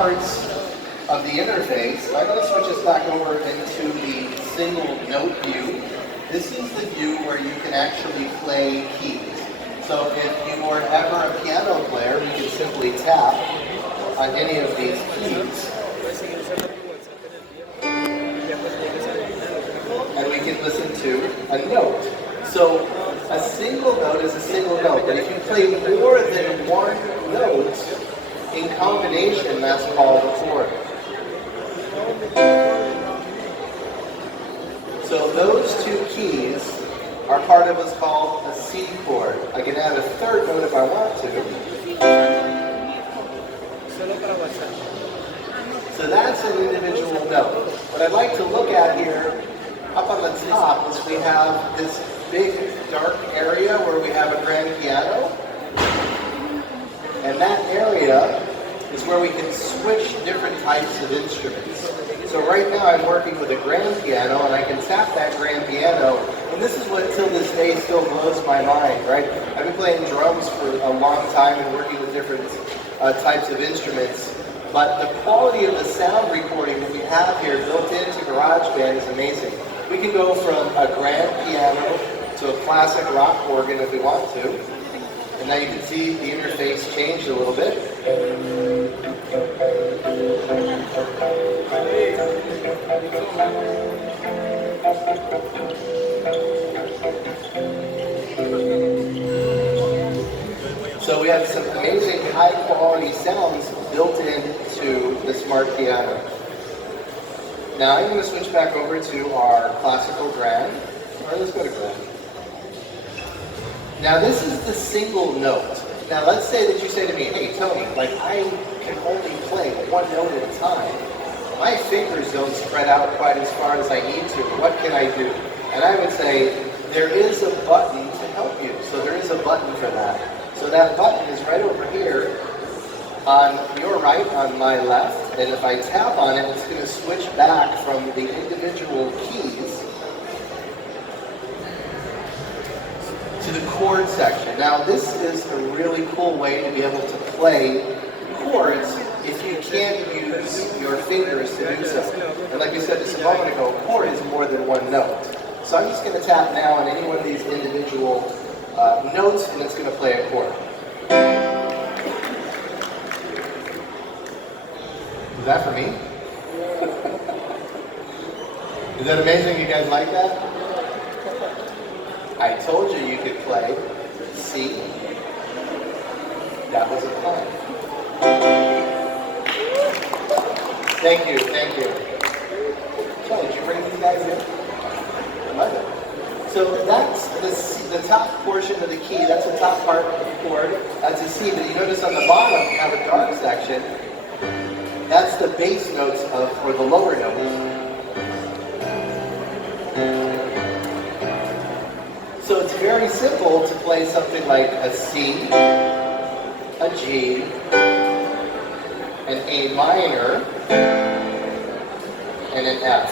parts of the interface. I'm going to switch us back over into the single note view. This is the view where you can actually play keys. So if you were ever a piano player, you can simply tap on any of these keys. And we can listen to a note. So a single note is a single note, but if you play more than one note in combination, that's called a chord. So those two keys are part of what's called a C chord. I can add a third note if I want to. So that's an individual note. What I'd like to look at here, up on the top, is we have this big dark area where we have a grand piano. And that area is where we can switch different types of instruments. So right now I'm working with a grand piano, and I can tap that grand piano, and this is what till this day still blows my mind, right? I've been playing drums for a long time and working with different types of instruments, but the quality of the sound recording that we have here built into GarageBand is amazing. We can go from a grand piano to a classic rock organ if we want to, and now you can see the interface changed a little bit. So we have some amazing high quality sounds built into the smart piano. Now I'm going to switch back over to our classical grand, or let's go to grand. Now this is the single note. Now let's say that you say to me, hey Tony, like I can only play one note at a time. My fingers don't spread out quite as far as I need to. What can I do? And I would say, there is a button to help you. So there is a button for that. So that button is right over here on your right, on my left. And if I tap on it, it's going to switch back from the individual keys to the chord section. Now this is a really cool way to be able to play chords if you can't use your fingers to do so. And like we said just a moment ago, a chord is more than one note. So I'm just going to tap now on any one of these individual notes, and it's going to play a chord. Is that for me? Is that amazing? You guys like that? I told you could play C. That was a pun. Thank you, thank you. So, did you bring these guys in? I love it. So that's the top portion of the key. That's the top part of the chord. That's a C. But you notice on the bottom you have a dark section. That's the bass notes or the lower notes. So it's very simple to play something like a C, a G, an A minor, and an F.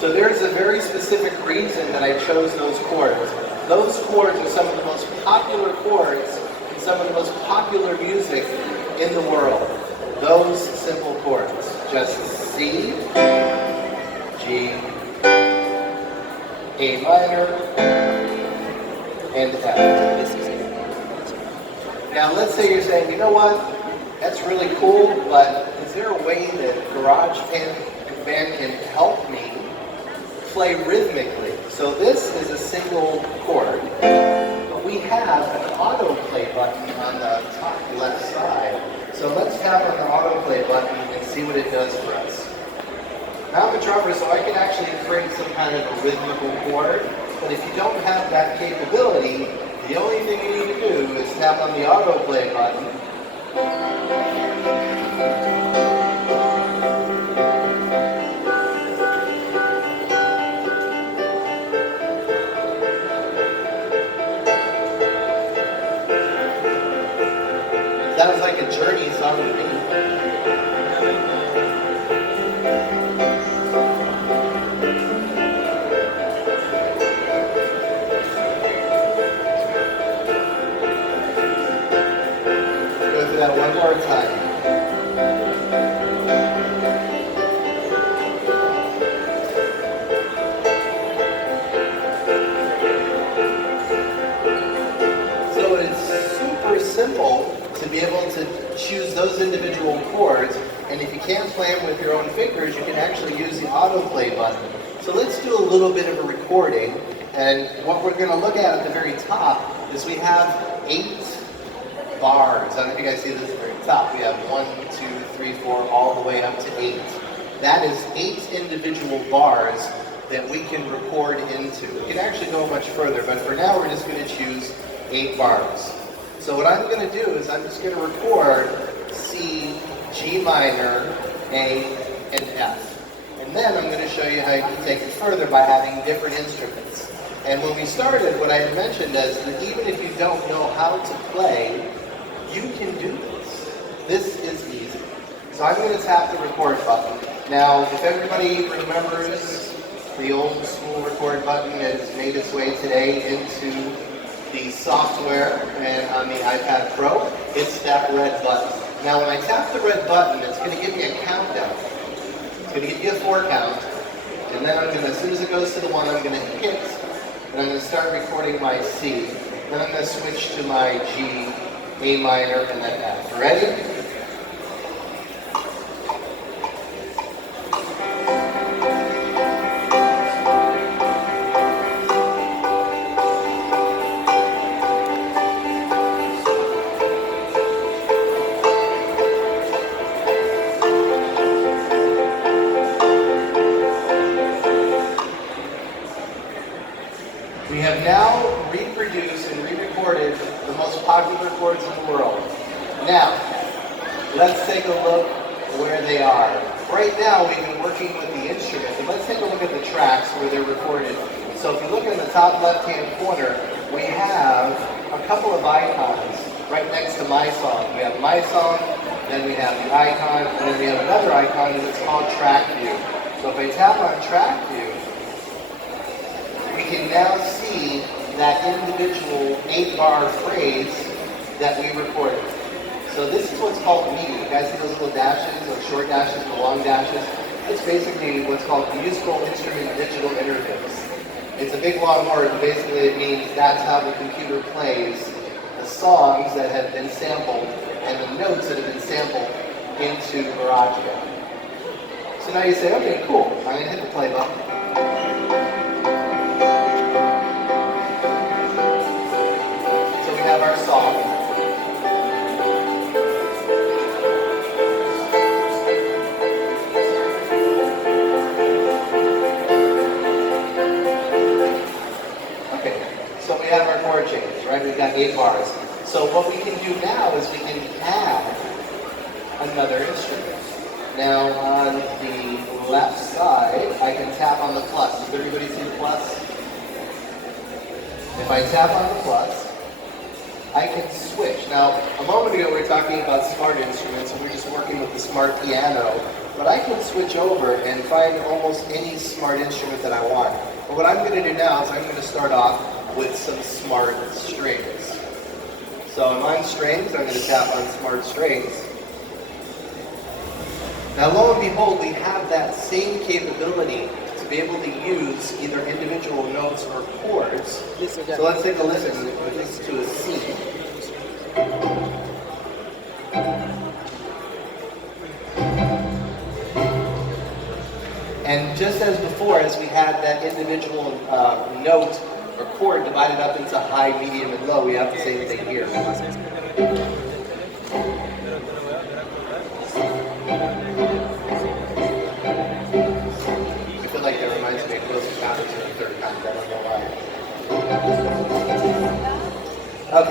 So there's a very specific reason that I chose those chords. Those chords are some of the most popular chords in some of the most popular music in the world. Those simple chords. Just C, G, A minor, and F. Now let's say you're saying, you know what, that's really cool, but is there a way that GarageBand can help me play rhythmically? So this is a single chord, but we have an autoplay button on the top left side. So let's tap on the autoplay button and see what it does for us. Now I'm a drummer, so I can actually create some kind of a rhythmical chord, but if you don't have that capability, the only thing you need to do is tap on the autoplay button. Sounds like a Journey song to me. That one more time. So it's super simple to be able to choose those individual chords, and if you can't play them with your own fingers, you can actually use the autoplay button. So let's do a little bit of a recording, and what we're going to look at the very top is we have 8 bars. I don't know if you guys see this at the very top. We have 1, 2, 3, 4, all the way up to 8. That is 8 individual bars that we can record into. We can actually go much further, but for now we're just going to choose 8 bars. So what I'm going to do is I'm just going to record C, G minor, A, and F. And then I'm going to show you how you can take it further by having different instruments. And when we started, what I had mentioned is that even if you don't know how to play, you can do this. This is easy. So I'm going to tap the record button. Now, if everybody remembers the old school record button that has made its way today into the software and on the iPad Pro, it's that red button. Now when I tap the red button, it's going to give me a countdown. It's going to give you a 4 count, and then I'm going to, as soon as it goes to the 1, I'm going to hit, and I'm going to start recording my C. Then I'm going to switch to my G, A minor, and then F. Ready? We have now reproduced and re-recorded the most popular chords in the world. Now, let's take a look where they are. Right now, we've been working with the instrument, and let's take a look at the tracks where they're recorded. So if you look in the top left-hand corner, we have a couple of icons right next to My Song. We have My Song, then we have the icon, and then we have another icon that's called Track View. So if I tap on Track View, we can now see that individual 8-bar phrase that we recorded. So this is what's called MIDI. You guys see those little dashes, those short dashes, the long dashes? It's basically what's called Musical Instrument Digital Interface. It's a big long word, but basically it means that's how the computer plays the songs that have been sampled and the notes that have been sampled into GarageBand. So now you say, okay, cool, I'm going to hit the play button. Have our song. Okay, so we have our chord change, right? We've got 8 bars. So what we can do now is we can add another instrument. Now on the left side, I can tap on the plus. Does everybody see the plus? If I tap on the plus, I can switch. Now, a moment ago we were talking about smart instruments and we're just working with the smart piano, but I can switch over and find almost any smart instrument that I want. But what I'm going to do now is I'm going to start off with some smart strings. So I'm on strings, I'm going to tap on smart strings. Now lo and behold, we have that same capability to be able to use either individual notes or chords. So let's take a listen. This to a C. And just as before, as we had that individual note or chord divided up into high, medium, and low, we have the same thing here. I feel like that reminds me of close encounters of the third kind. I don't know why.